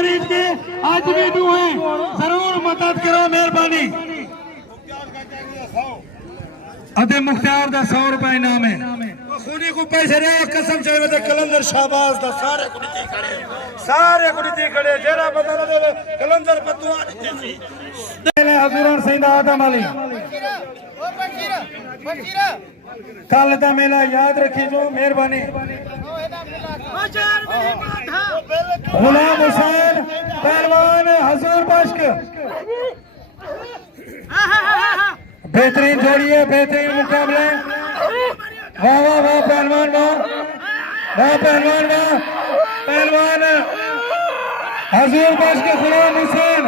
मरीज के आज भी दू हैं, जरूर मदद करो मेहरबानी। अदे मुख्तार दा 100 रुपए इनाम है। खुदी को पैसे रे कसम चाहिए तो कलंदर शाहबाज दा सारे कुड़ी खड़े जेरा बता दे कलंदर पतुआ ने हजूरन सैयद आदम अली कल दा मेला याद रखी जो मेहरबानी। गुलाम हुसैन पहलवान हजूर बश्क बेहतरीन जोड़ी है, बेहतरीन मुकाबले। वाह वाह वाह पहलवान वाह पहलवान पहलवान हजूर बश्क गुलाम हुसैन।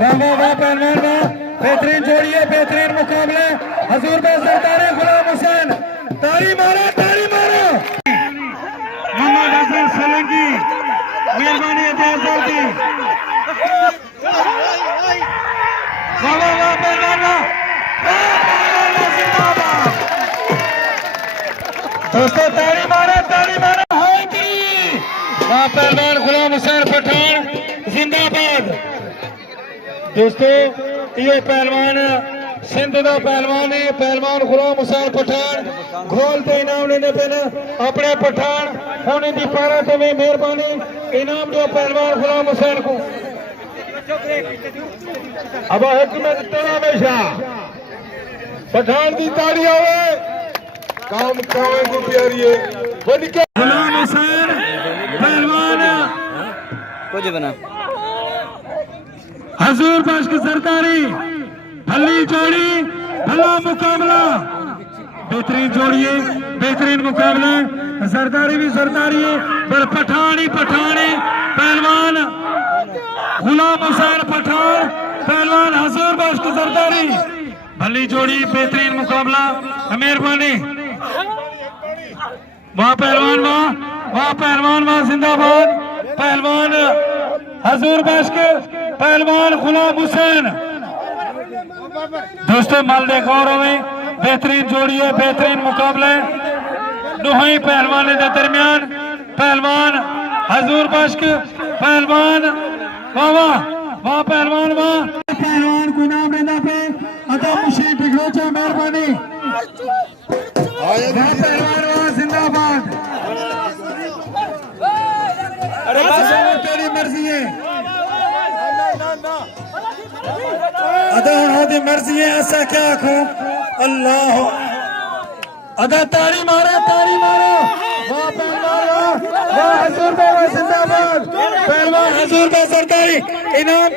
वाह पहलवान वाह बेहतरीन जोड़ी है, बेहतरीन मुकाबले। हजूर बश्क सरदार गुलाम हुसैन तारी मारो मोहम्मद हसन सोलंकी मेहरबानी अतार की। दोस्तों ताली मारो पहलवान गुलाम हुसैन पठान जिंदाबाद। दोस्तों ये पहलवान सिंध का पहलवान है, पहलवान गुलाम हुसैन पठान घोल तो इनाम लेने पे ना अपने पठान होने की पारा तो में मेहरबानी इनाम दो पहलवान गुलाम हुसैन को। अब हुकूमत तेरा हमेशा पठान की ताड़ी आवे काम कावे को प्यारी है गुलाम हुसैन पहलवान कुछ बना हजूर बश्क सरदारी भली जोड़ी भला मुकाबला। बेहतरीन जोड़ी है, बेहतरीन मुकाबला। सरदारी भी सरदारी है पर पठान ही पहलवान गुलाम हुसैन पठान पहलवान हजूर बश्क सरदारी भली जोड़ी बेहतरीन मुकाबला। मेहरबानी वाह पहलवान वाह जिंदाबाद। पहलवान हजूर बश्क पहलवान गुलाम हुसैन। दोस्तों मल देखो में बेहतरीन जोड़ी है, बेहतरीन मुकाबले दोही पहलवान के दरमियान। पहलवान हजूर बश्क पहलवान वाह पहलवान को नाम लेना पे अदा मुशी बिगड़ोचा मेहरबानी। पहलवान वाह जिंदाबाद। अरे बस तेरी मर्जी है अदा मर्जी है ऐसा क्या आखो अल्लाह अदा तारी मारो वाह पहलवान वाह हजूर जिंदाबाद। पहलवान हजूर सरदारी इनाम